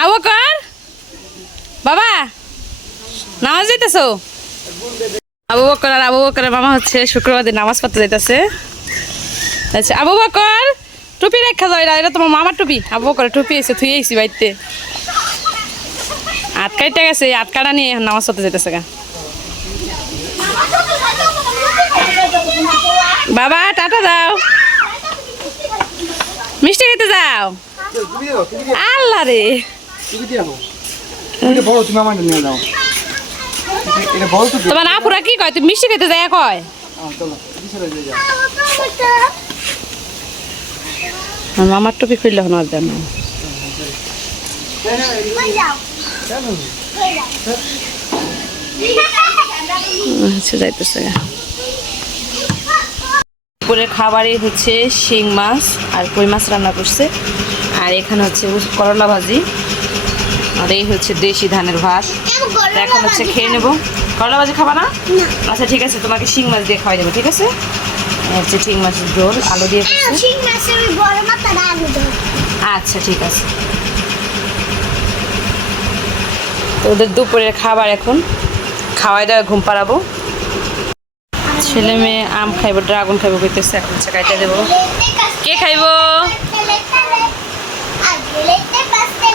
আবু বকর বাবা নামাজ যাইতেছো? আবু বকর আর আবু বকরের মামা হচ্ছে শুক্রবার দিন নামাজ পড়তে যাইতেছে। আচ্ছা আবু বকর টুপি রেখা যাও, এটা তোমার মামার টুপি। আবু বকর টুপি এসে থুই আইসি বাড়িতে, আটকাইতে গেছে, আটকাটা নিয়ে নামাজ পড়তে যাইতেছে গা। বাবা টাটা দাও, মিষ্টি খেতে যাও। আল্লাহ রে তোমার আপুরা কি কয় তুমি মিষ্টি খেতে যায় কয়? মামার টুপি খুললে হন দেন আচ্ছা যাইতেছে। দুপুরের খাবারই হচ্ছে শিং মাছ আর কই মাছ রান্না করছে, আর এখানে হচ্ছে করলা ভাজি, আর এই হচ্ছে দেশি ধানের ভাত। এখন হচ্ছে খেয়ে নেবো। করলা ভাজি খাবা না? আচ্ছা ঠিক আছে, তোমাকে শিং মাছ দিয়ে খাওয়াই দেবো, ঠিক আছে? হচ্ছে শিং মাছের ঝোল আলু দিয়ে। আচ্ছা ঠিক আছে। তো ওদের দুপুরের খাবার এখন খাওয়াই দাওয়া ঘুম পাড়াবো। ছেলে মেয়ে আম খাইবো, ড্রাগন খাইবো কইতেছে, এখন হচ্ছে কাইটা দেবো। কে খাইবো?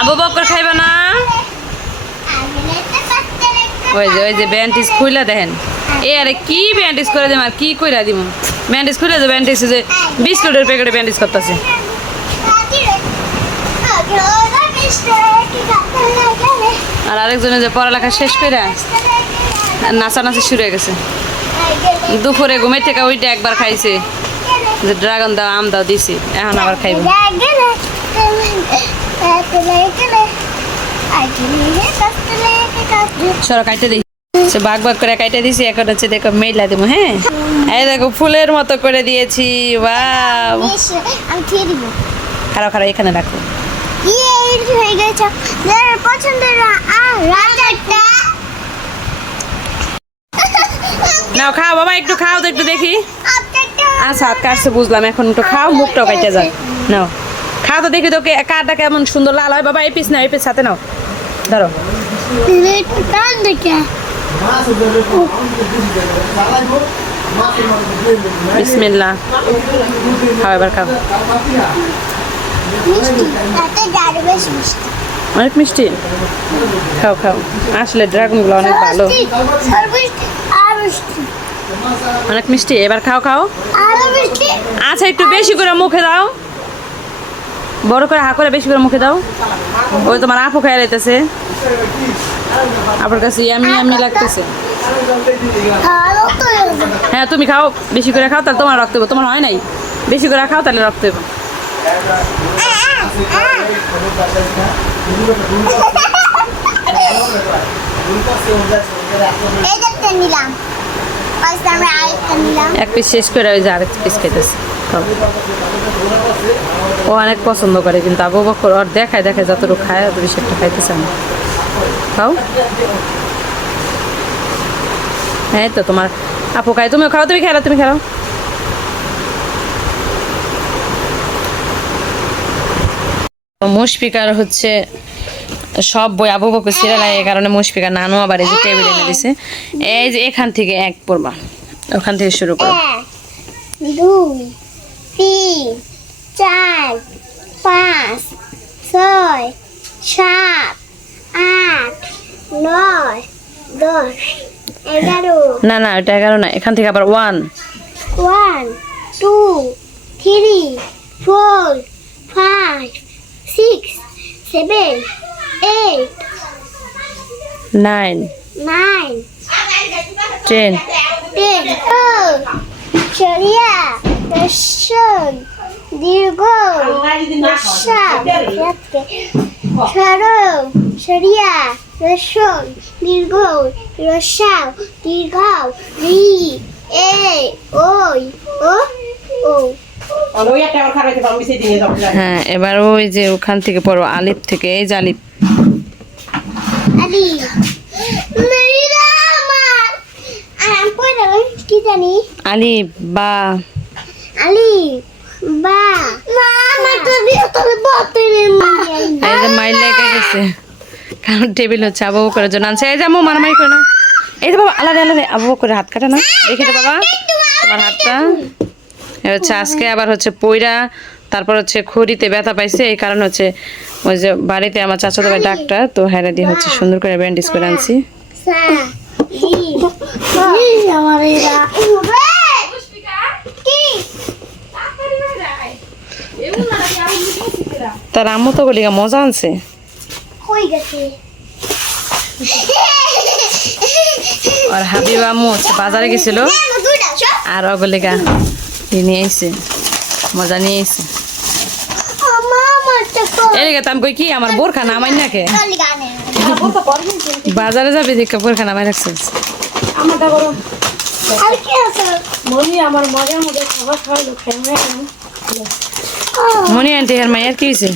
আবু বকর খাইবে না? ওই যে ব্যান্ডেজ খুইলা দেখেন, এ আরে কি ব্যান্ডেজ করে দেব, আর কি কইরা দিব? ব্যান্ডেজ খুলে যে ব্যান্ডেজ যে বিস্কুটের প্যাকেটে ব্যান্ডেজ করতেছে। আর আরেকজনে যে পড়ালেখা শেষ করে নাচানাচি শুরু হয়ে গেছে। দুপুরে ঘুমের থেকে ওইটা একবার খাইছে, যে ড্রাগন দাও আম দাও দিছি, এখন আবার খাইব। সর কাইটে দিই, বাঘ বাঘ করে কাইটে দিছি। এখন হচ্ছে দেখো মেলা দেবো। হ্যাঁ এই দেখো ফুলের মতো করে দিয়েছি। ওয়াও খারাপ খারাপ এখানে রাখো। নাও খাও বাবা, একটু খাও তো, একটু দেখি। আচ্ছা হাত কাটছে বুঝলাম, এখন একটু খাও, মুখটাও কাটতে যাও। নাও খাও তো দেখি, তোকে কাঠটা কেমন সুন্দর লাল হয়। বাবা এই পিস নাও, এই পিস সাথে নাও, ধরো। বিসমিল্লাহ, খাও এবার খাও। অনেক মিষ্টি, খাও খাও। আসলে ড্রাগনগুলো অনেক ভালো, অনেক মিষ্টি। এবার খাও খাও। আচ্ছা একটু বেশি করে মুখে দাও, বড় করে হা করে বেশি করে মুখে দাও। ওই তোমার আপু খাই লাইতেছে, আপনার কাছে ইয়ামি ইয়ামি লাগতেছে। হ্যাঁ তুমি খাও, বেশি করে খাও, তাহলে তোমার রক্ত দেবো। তোমার হয় নাই, বেশি করে খাও তাহলে রক্ত দেবো। এক পিস শেষ করে ওই যে আরেক পিস খেতেছে। ও অনেক পছন্দ করে, কিন্তু আবু বকর ওর দেখায় দেখায় যতটুকু খায় অত বেশি একটা খাইতেছে না। খাও। হ্যাঁ তো তোমার আপু খায়, তুমিও খাও। তুমি খেলো, তুমি খেলো। মুশফিকার হচ্ছে সব বই আবু বকর সিরিয়াল, এই কারণে মুশফিকার নানু আবার এই যে টেবিলে এনে দিছে। এই যে এখান থেকে এক পড়বা, ওখান থেকে শুরু করো। 2 3 4 5 6 7 8 9 10 11। না না এটা 11 না, এখান থেকে আবার 1 1 2 3 4 5 6 7 8 9 9 10 10 Sharia Rashad Dirgo Rashad Sharo Sharia Rashad Dirgo Rashad Dirgo Ri A Oi O O। হ্যাঁ এবার ওই যে ওখান থেকে পড়ো, আলিফ থেকে। এই যে আলিফ, আলিফ আরাম পড়ো কি জানি। আলিফ বা, আলিফ বা। মা আমার তো দিয়ে তো বলতে মাইল লেগে গেছে, কারণ টেবিল হচ্ছে আবু বকরের জন্য আনছে। এই যে আম্মু মারামারি করে না, এই তো বাবা আলাদা আলাদা আবু বকরের হাত কাটা না, দেখে তো বাবা তোমার হাতটা। এ হচ্ছে আজকে আবার হচ্ছে পইরা, তারপর হচ্ছে খড়িতে ব্যথা পাইছে, এই কারণ হচ্ছে ওই যে বাড়িতে আমার চাচাতো ভাই ডাক্তার, তো হেরা দিয়ে হচ্ছে সুন্দর করে ব্যান্ডেজ করে আনছি। তার আম্মু তো বলি মজা আনছে। আর হাবিব আম্মু হচ্ছে বাজারে গেছিল, আর অগলিকা নিয়ে আইছে, মজা নিয়ে আইছে। এদিকে তাম কই কি আমার বোরখা নামাই নাকে, বাজারে যাবি দেখে বোরখা নামাই রাখছিস। মনি আন্টি হের মাইয়ার কি হয়েছে?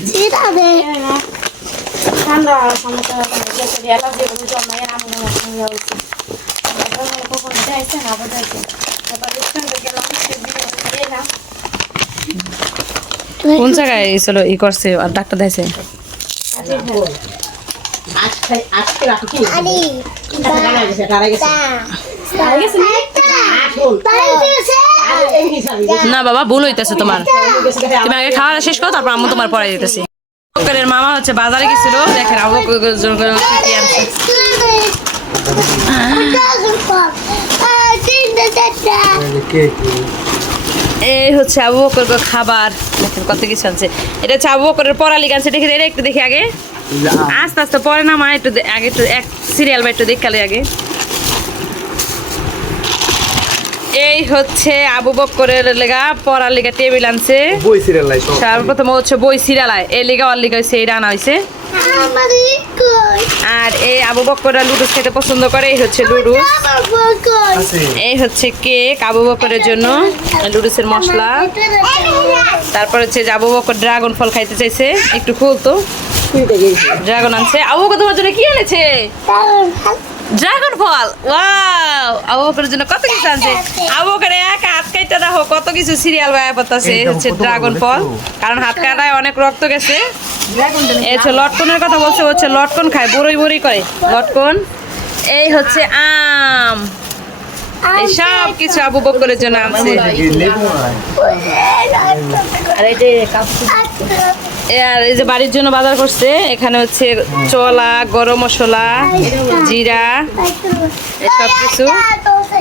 কোন জায়গায় ছিল ই করছে আর ডাক্তার দিয়েছে? না বাবা ভুল হইতেছে তোমার, তুমি আগে খাওয়া শেষ করো, তারপর আম্মু তোমার পড়াই দিতেছি। বকরের মামা হচ্ছে বাজারে গেছিল, দেখেন আবু বকরের জন্য কি আনছে। এই হচ্ছে আবু বকরের খাবার, দেখেন কত কিছু আনছে। এটা হচ্ছে আবু বকরের পড়ালেখা আনছে, দেখি এটা একটু দেখি আগে, আস্তে আস্তে পরে না মা, একটু আগে একটু এক সিরিয়াল বা একটু দেখালে আগে। এই হচ্ছে আবু বকরের লেগা পড়ার লেগা টেবিল আনছে, বই সিরিয়াল লাই সর্বপ্রথম হচ্ছে বই সিরিয়াল এই লেগা ওর লেগা হচ্ছে এইটা আনা হয়েছে। আর এই আবু বকররা লুডুস খেতে পছন্দ করে, এই হচ্ছে লুডুস। এই হচ্ছে কেক আবু বকরের জন্য, লুডুসের মশলা। তারপর হচ্ছে যে আবু বকর ড্রাগন ফল খাইতে চাইছে, একটু খুলতো ড্রাগন আনছে। আবু বকর তোমার জন্য কি এনেছে? ড্রাগন ফল। ওয়াও, আবু বকরের জন্য কত কিছু আনছে। আবু বকর এক হাত কাইটা দেখো কত কিছু সিরিয়াল বায়া পড়তাছে, হচ্ছে ড্রাগন ফল, কারণ হাত কাটায় অনেক রক্ত গেছে। এই হচ্ছে লটকনের কথা বলছে, হচ্ছে লটকন খায়, বড়ই বড়ই করে লটকন। এই হচ্ছে আম, এই সব কিছু আবু বকরের জন্য আনছে। আর এই যে বাড়ির জন্য বাজার করছে, এখানে হচ্ছে চলা, গরম মশলা, জিরা, সব কিছু।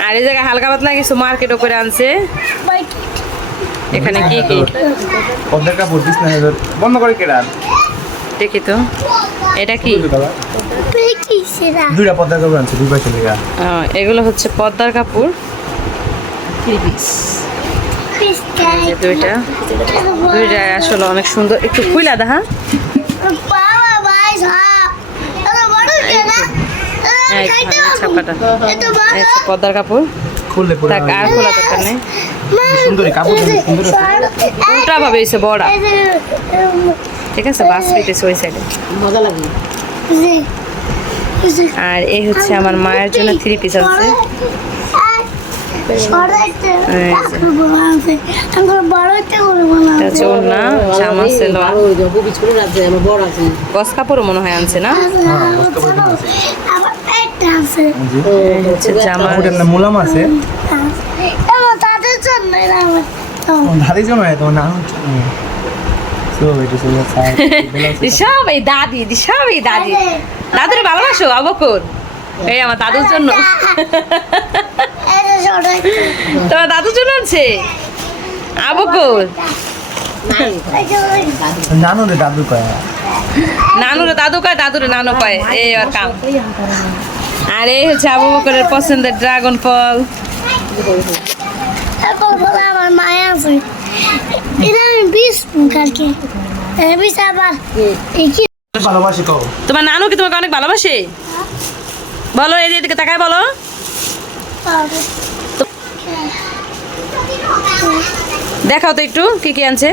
আর এই জায়গায় হালকা পাতলা কিছু মার্কেটও করে আনছে। এখানে কি কি পদ্মার কাপড় দিস না, বন্ধ করে কেডা দেখি তো, এটা কি? দুইটা পদ্মার কাপড় আনছে, দুই পাশে লেগা। এগুলো হচ্ছে পর্দার কাপড়, দুইটা দুইটা আসলে অনেক সুন্দর, একটু খুইলা দেখা। ছাপাটা পর্দার কাপড়, খুললে পরে আর খোলা দরকার নেই। সুন্দরী কাপড়, সুন্দর উল্টা ভাবে এসে বড়া, ঠিক আছে, বাস পেতেছে ওই সাইডে, মজা লাগে। আর এই হচ্ছে আমার মায়ের জন্য 3 পিস আছে। গস কাপড়ও মনে হয় আনছে না, জামা মুলাম আছে ধারে জন্য তোমার নাম সবাই দাদি, সবাই দাদি, দাদুরে ভালোবাসো আবু বকর? এই আমার দাদুর জন্য, তোমার দাদুর জন্য আছে আবু বকর। নানুরে দাদু কয়, নানুরে দাদু কয়, দাদুরে নানু কয়, এই আর কাম। আর এই হচ্ছে আবু বকরের পছন্দের ড্রাগন ফল। আমার মায়া আছে, এটা আমি 20 কালকে ভালোবাসি কও। তোমার নানু কি তোমাকে অনেক ভালোবাসে? বলো, এই দিকে তাকায় বলো। দেখাও তো একটু কি কি আনছে,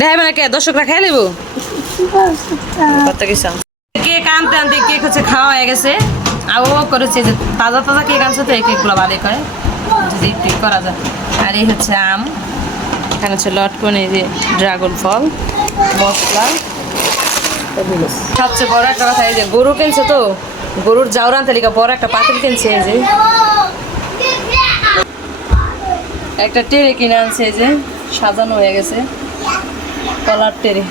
দেখাবে না কে? দর্শকরা খেয়ে নেবো কত কিছু। কেক আনতে আনতে কেক হচ্ছে খাওয়া হয়ে গেছে। আবু করেছে যে তাজা তাজা কেক আনছে, তো এই কেকগুলো ভালোই করে যদি একটু করা যায়। আর এই হচ্ছে আম, এখানে হচ্ছে লটকন, এই যে ড্রাগন ফল, মশলা। সবচেয়ে বড় একটা কথা, এই যে গরু কিনছে তো, গরুর জাউরান তালিকা বড় একটা পাতিল কিনছে। এই যে একটা টেরে কিনে আনছে, এই যে সাজানো হয়ে গেছে কলার টেরে।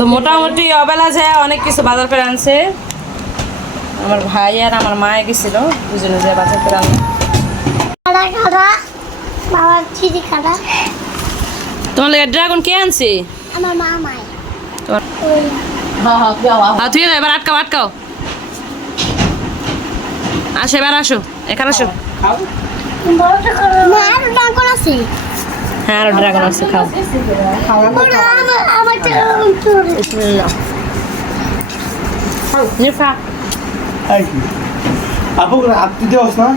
তো মোটামুটি অবেলা যায় অনেক কিছু বাজার করে আনছে। আমার ভাই আর আমার মায়ে গেছিল, দুজনে যায় বাজার করে আনলো। খাড়া খাড়া বাবার চিড়ি খাড়া তোমার লাগে ড্রাগন কে আনছে? আমার মা মাই তোমার ওই হ্যাঁ তুই এবার আটকাও আটকাও। আসো এবার আসো, এখানে আসো। বড়টা করো না, আর ডাকন আছে হ্যাঁ আরো ড্রাগন আছে, খাও। ওরা আমার বিসমিল্লাহ। নিয়ে খা। আর কি আপু আপনি দেওয়াস না